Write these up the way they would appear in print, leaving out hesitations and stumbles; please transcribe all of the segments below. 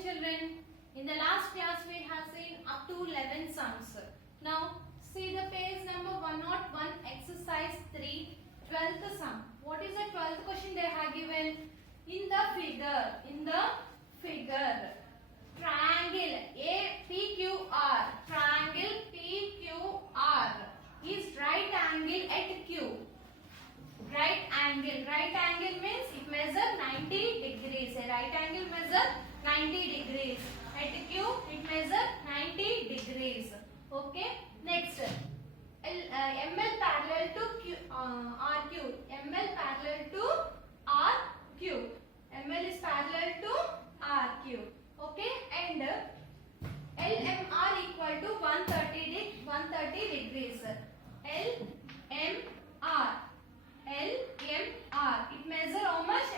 morning children. In the last class we have seen up to 11 sums. Now see the page number 101 exercise 3 12th sum. What is the 12th question they have given? In the figure triangle APQR, triangle PQR is right angle at Q. Right angle means it measures 90 degrees. A right angle measures 90 degrees. At Q it measures 90 degrees. Okay. Next, ML parallel to RQ. ML parallel to RQ. ML is parallel to RQ. Okay. And LMR equal to 130 degrees. LMR. It measures how much?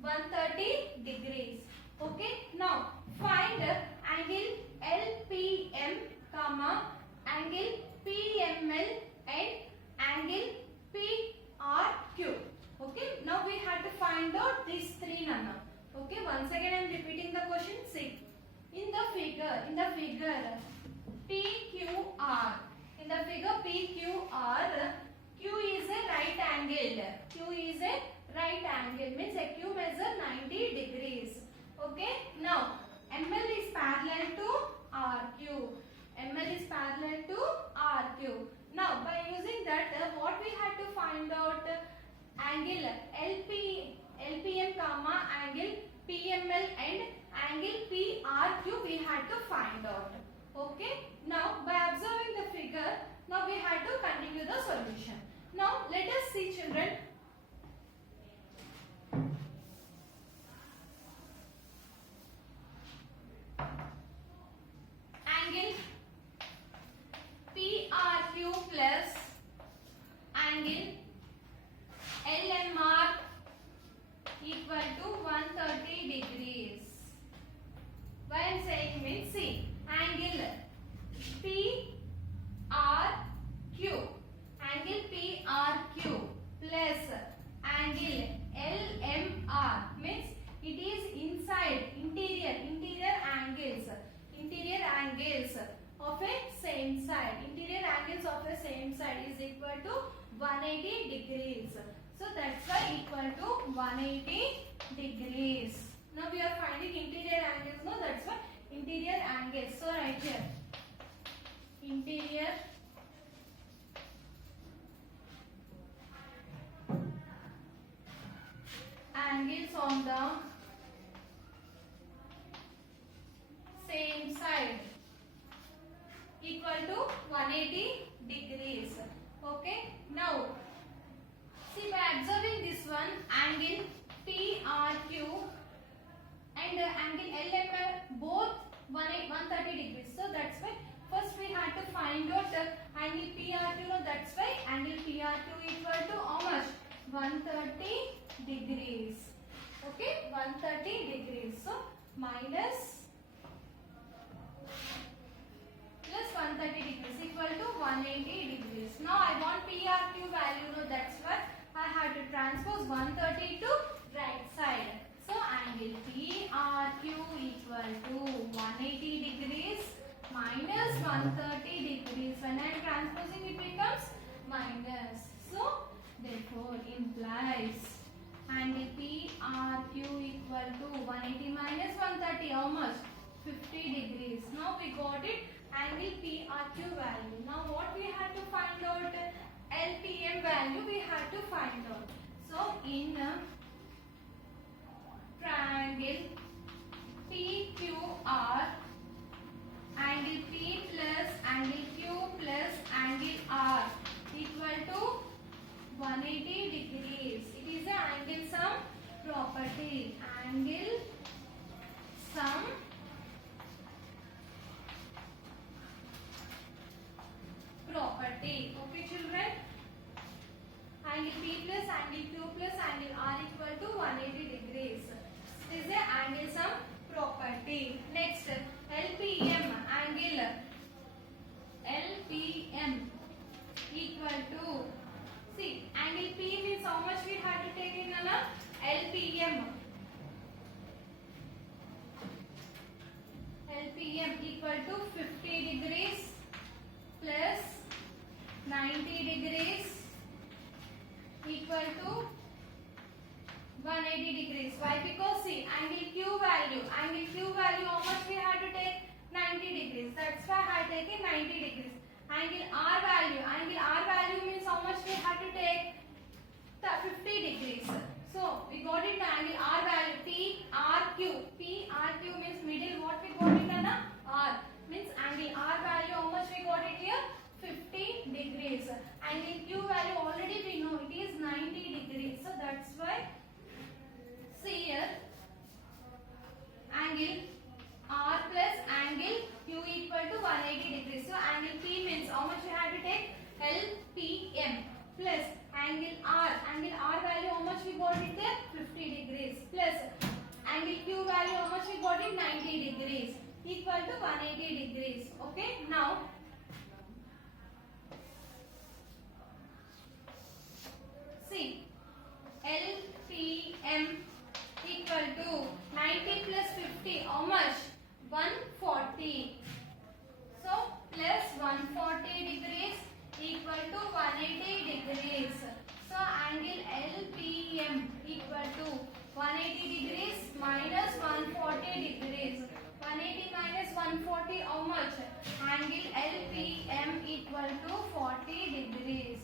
130 degrees. Okay. Now find angle LPM, angle PML and angle PRQ. Okay. Now we have to find out these three number. Okay. Once again I am repeating the question. See. In the figure PQR. In the figure PQR, Q is a right angle. Q is a right angle means a Q measures 90 degrees. Okay. Now ML is parallel to RQ. ML is parallel to RQ. Now by using that, what we have to find out? Angle LPM, angle PML and angle PRQ we had to find out. Okay. Now by observing the figure, now we have to continue the solution. Now let us see children. Angle PRQ plus angle LMR equal to 130 degrees. Why I am saying means, see, angle PRQ plus angle LMR means it is inside interior angles of a same side. Interior angles of a same side is equal to 180 degrees. So that's why equal to 180 degrees. Now we are finding interior angles. No, that's why interior angles. So right here, interior angles on the same side equal to 180 degrees. Okay. Now see, by observing this one, angle PRQ and angle LMR both 130 degrees. So that's why first we have to find out angle PRQ. No, that's why angle PRQ equal to how much? 130 degrees. Okay, 130 degrees. So minus plus 130 degrees equal to 180 degrees. Now I want PRQ value. No, that's why I have to transpose 130 to right side. So angle PRQ equal to 180 degrees minus 130 degrees. When I am transposing, it becomes minus. So therefore implies angle PRQ equal to 180 minus 130. How much? 50 degrees. Now we got it. Angle PRQ value. Now what we have to find out? LPM value we have to find out. So in triangle PQR, angle P plus angle Q plus angle R equal to 180 degrees. It is an angle sum property. Angle sum property. Okay children. Angle P plus angle Q plus angle R equal to 180 degrees. This is a angle PM equal to 50 degrees plus 90 degrees equal to 180 degrees. Why? Because see, angle Q value, how much we have to take? 90 degrees. That's why I have taken 90 degrees. Angle R value means how much we have to take? 50 degrees. So we got it, angle R value PRQ. PRQ means middle. What we got it, Anna? R means angle R value. How much we got it here? 50 degrees. Angle Q value already we know it is 90 degrees. So that's why see here angle R plus angle Q equal to 180 degrees. So angle P means how much we have to take? LPM plus angle R value how much we got it there? 50 degrees plus angle Q value how much we got it? 90 degrees equal to 180 degrees. Okay, now see LPM equal to 90 plus 50 how much? 140. So plus 140 degrees equal to 180 degrees. So angle LPM equal to 180 degrees minus 140 degrees. 180 minus 140 how much? Angle LPM equal to 40 degrees.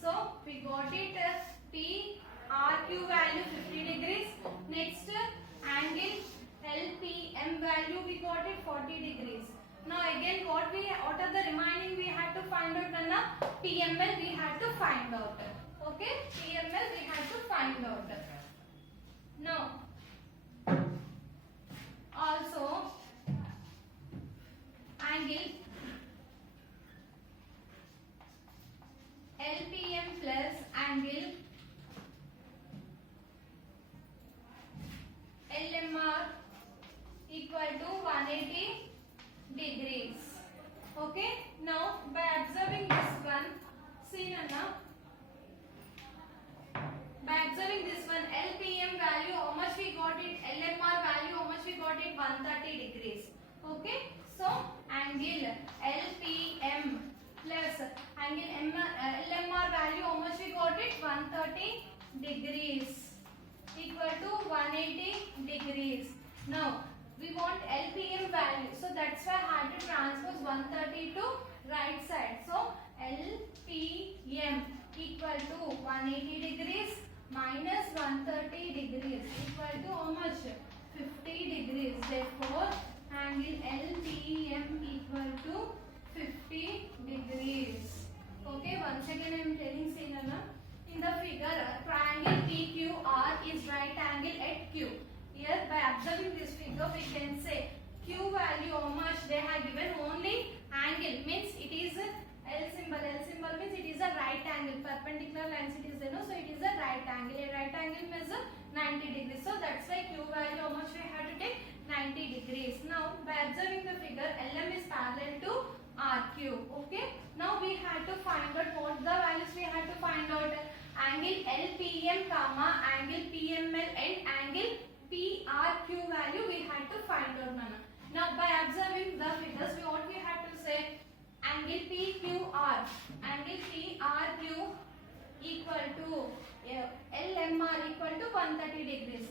So we got it as PRQ value 50 degrees. Next angle LPM value we got it 40 degrees. Now again what are the remaining we have to find out, Anna? PML we have to find out. Okay, PML we have to find out. Now also angle LPM plus angle LMR equal to 180 degrees. Okay, now by observing this one, see now, by observing this one, LPM value how much we got it? LMR value how much we got it? 130 degrees. Okay, so angle LPM plus angle LMR value how much we got it? 130 degrees equal to 180 degrees. Now we want LPM value, so that's why I had to transpose 130 to right side. So LPM equal to 180 degrees minus 130 degrees equal to how much? 50 degrees. Therefore angle LPM equal to 50 degrees. Okay, once again I am telling Sinana. In the figure, triangle PQR is right angle at Q. Here by observing this figure we can say Q value how much they have given only angle means it is L symbol. L symbol means it is a right angle. Perpendicular lines it is there, no? So it is a right angle. A right angle means 90 degrees. So that's why Q value how much we have to take? 90 degrees. Now by observing the figure, LM is parallel to RQ. Okay. Now we have to find out what the values we have to find out. Angle LPM comma angle PML and angle PRQ value we have to find out. Now by observing the figures, what we have to say? Angle PQR equal to LMR equal to 130 degrees.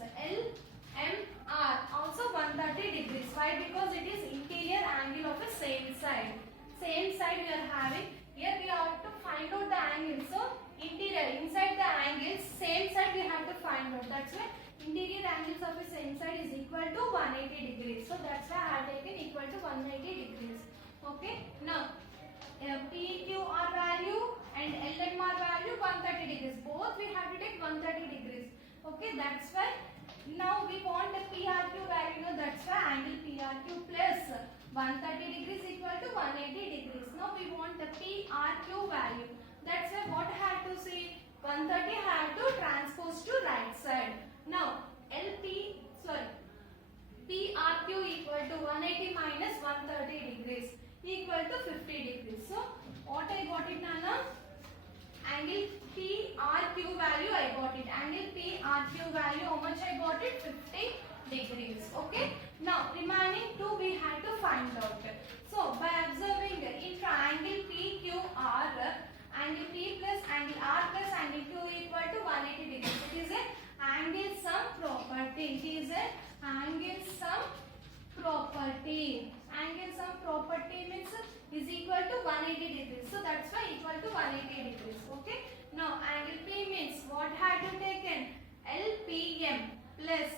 LMR also 130 degrees. Why? Because it is interior angle of the same side. Same side we are having. Here we have to find out the angle. So interior, inside the angles, same side we have to find out. That's why interior angles of the same side is equal to 180 degrees. So that's why I have taken equal to 180 degrees. Okay. Now PQR value and LMR value 130 degrees. Both we have to take 130 degrees. Okay. That's why now we want the PRQ value. No, that's why angle PRQ plus 130 degrees equal to 180 degrees. Now we want the PRQ value. That's why what I have to see? 130 I have to transpose to right side. Now PRQ equal to 180 minus 130 degrees equal to 50 degrees. So what I got it, Nana? Angle PRQ value I got it. Angle PRQ value how much I got it? 50 degrees. Okay. Now remaining two we have to find out. degrees. So that's why equal to 180 degrees. Okay. Now angle P means what had to taken LPM plus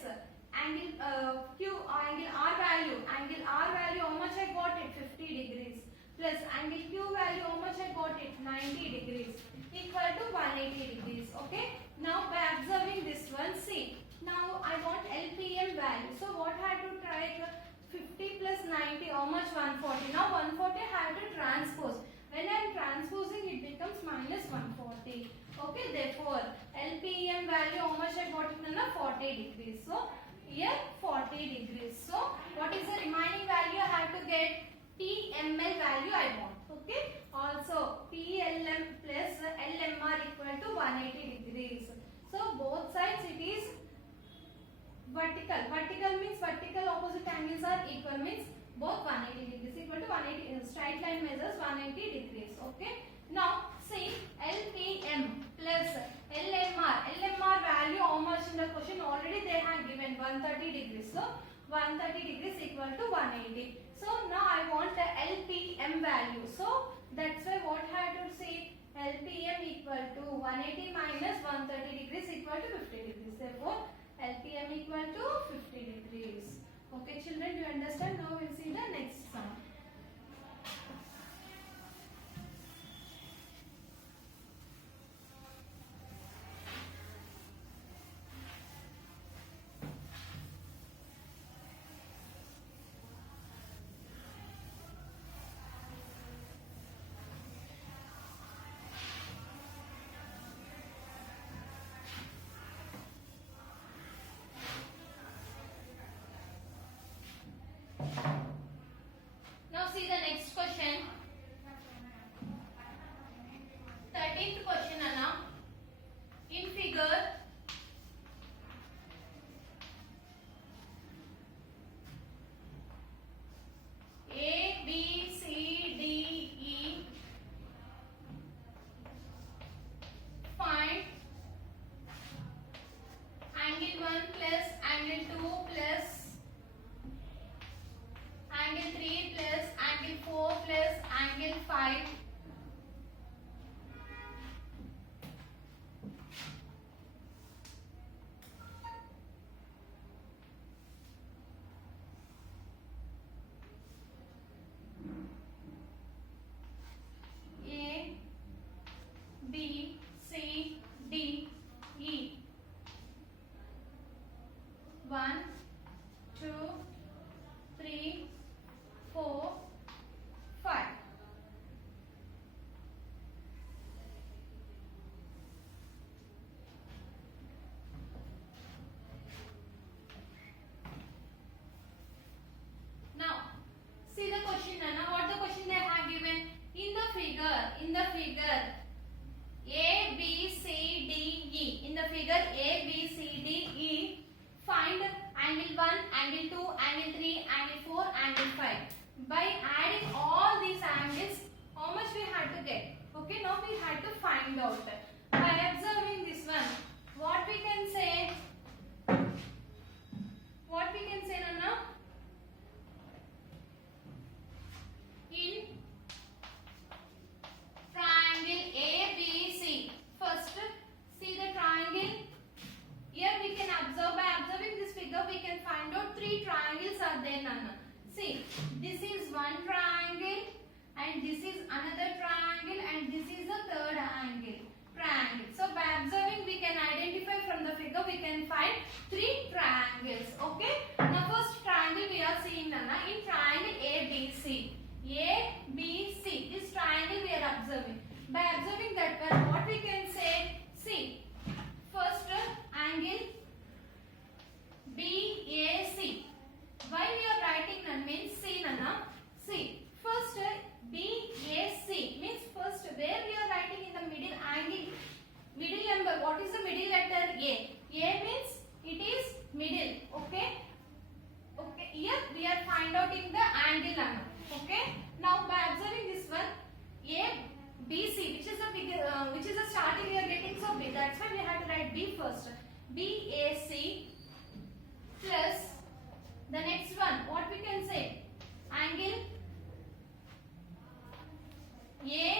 angle Q angle R value. Angle R value how much I got it? 50 degrees. Plus angle Q value how much I got it? 90 degrees. Equal to 180 degrees. Okay. Now by observing this one, see. Now I want LPM value. So what I had to try? 50 plus 90, how much? 140. Now 140 I have to transpose. When I am transposing, it becomes minus 140. Okay, therefore LPM value how much I got it? 40 degrees. So here 40 degrees. So what is the remaining value I have to get? PML value I want. Okay. Also PLM plus LMR equal to 180 degrees. So both sides it is vertical. Vertical means vertical opposite angles are equal, means both 180 degrees equal to 180. Straight line measures 180 degrees. Okay. Now see LPM plus LMR. LMR value how much in the question? Already they have given 130 degrees. So 130 degrees equal to 180. So now I want the LPM value. So that's why what I have to say? LPM equal to 180 minus 130 degrees equal to 50 degrees. Therefore LPM equal to 50 degrees. Okay children, do you understand? Now we'll see the next sum. Now see the next question. 13th question Anna. In figure A, B, C, D, E, find angle 1 plus angle 2 plus angle 3 plus angle 4 plus angle 5 A, B, C, D, E. 1, 2, 3, 4, 5. Now, see the question. Now, what the question they have given? In the figure, A, B, C, D, E. In the figure A, B, C, D, E, find angle 1, angle 2, angle 3, angle 4, angle 5. By adding all these angles, how much we had to get? Okay, now we had to find out. By observing this one, what we can say? What we can say, Nana? In triangle ABC, first see the triangle. Here we can observe, by observing this figure we can find out 3 triangles are there, Nana. See, this is one triangle and this is another triangle and this is the third triangle. So by observing we can identify from the figure, we can find 3 triangles. Okay. Now first triangle we are seeing, Nana, in triangle ABC. ABC, this triangle we are observing. By observing that one, what we can say? See, first angle BAC. Why we are writing that means, see Nana, see, first BAC means first where we are writing in the middle angle, middle number. What is the middle letter? A. A means it is middle. Okay. Okay. Here we are find out in the angle, Nana. Okay. Now by observing this one, ABC, which is the bigger, which is the starting we are getting, so B. That's why we have to write B first. BAC plus the next one. What we can say? Angle A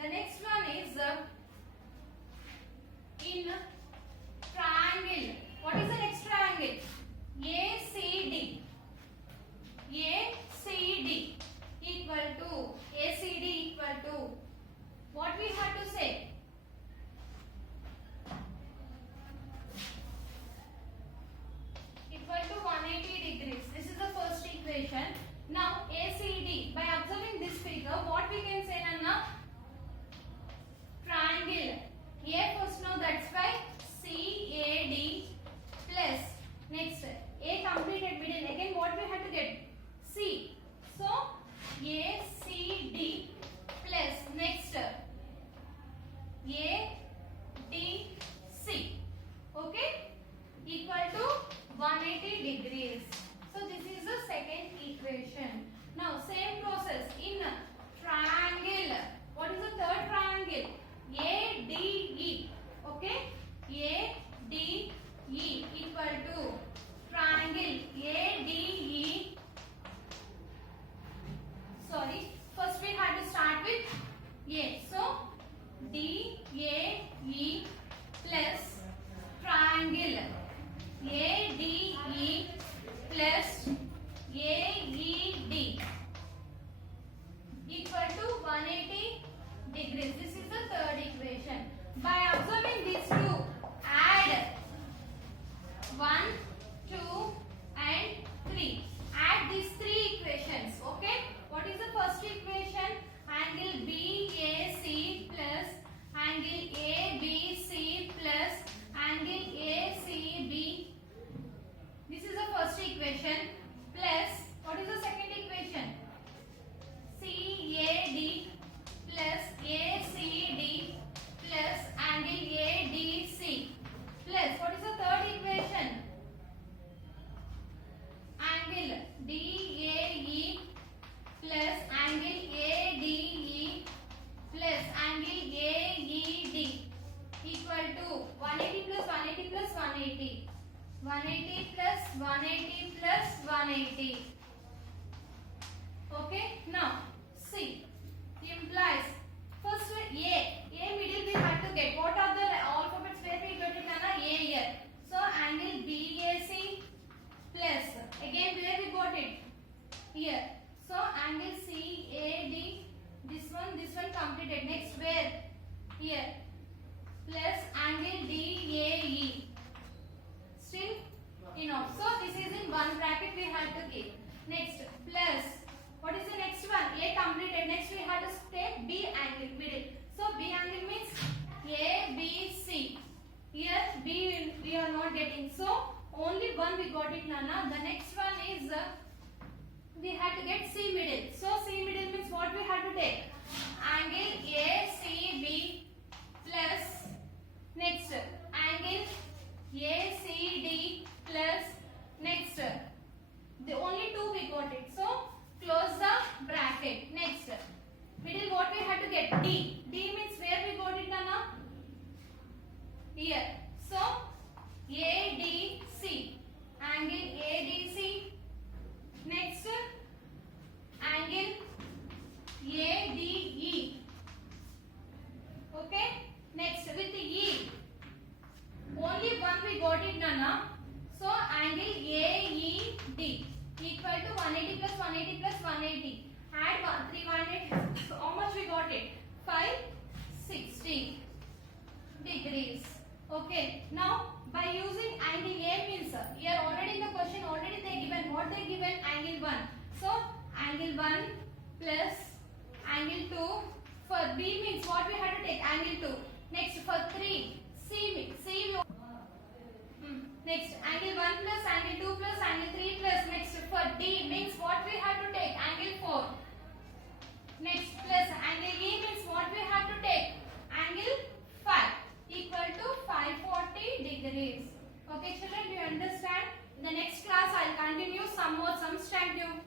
The next one is in triangle. What is the next triangle? ACD. ACD equal to what we have to say? Equal to 180 degrees. This is the first equation. Now ACD, by observing this figure, what we can say, Nana? Triangle. A first, now that's why CAD plus next A completed middle. Again, what we have to get? C. So ACD plus next ADC. Okay, equal to 180 degrees. So this is the second equation. Now same process in triangle. What is the third triangle? ADE. Okay, ADE equal to triangle ADE. Sorry, first we have to start with A. So DAE plus triangle ADE plus AED equal to 180 degrees. This is the third equation. By observing these two, add 1, 2 and 3. Add these three equations. Okay. What is the first equation? Angle BAC plus angle ABC plus angle ACB. This is the first equation plus what is the second equation? CAD plus ACD plus angle ADC plus what is the third equation? Angle DAE plus angle ADE plus angle AED equal to 180 plus 180 plus 180. 180 plus 180 plus 180. Okay, now C implies first A middle we have to get. What are the alphabets where we got it, Nana? A here. So angle BAC plus again where we got it? Here. So angle CAD, this one completed. Next where? Here. Plus angle DAE. Still enough. So this is in one bracket we have to keep. Next plus what is the next one? A completed. Next we have to take B angle middle. So B angle means ABC. Here B we are not getting. So only one we got it, Nana. The next one is we have to get C middle. So C middle means what we have to take? Angle ACB plus next angle ACD plus next. The only two we got it. So close the bracket. Next middle what we have to get? D. D means where we got it, Nana? Here. So ADC. Angle ADC. Next angle ADE. Okay. Next with the E. Only one we got it, Nana. So angle AED equal to 180 plus 180 plus 180. Add 300. So how much we got it? 560 degrees. Okay. Now by using angle A means here already in the question already they given what they given angle 1. So angle 1 plus angle 2. For B means what we have to take? Angle 2. Next for 3 C next angle 1 plus angle 2 plus angle 3 plus next for D means what we have to take? Angle 4. Next plus angle E means what we have to take? Angle 5 equal to 540 degrees. Okay children, do you understand? In the next class I will continue some more sums. Thank you.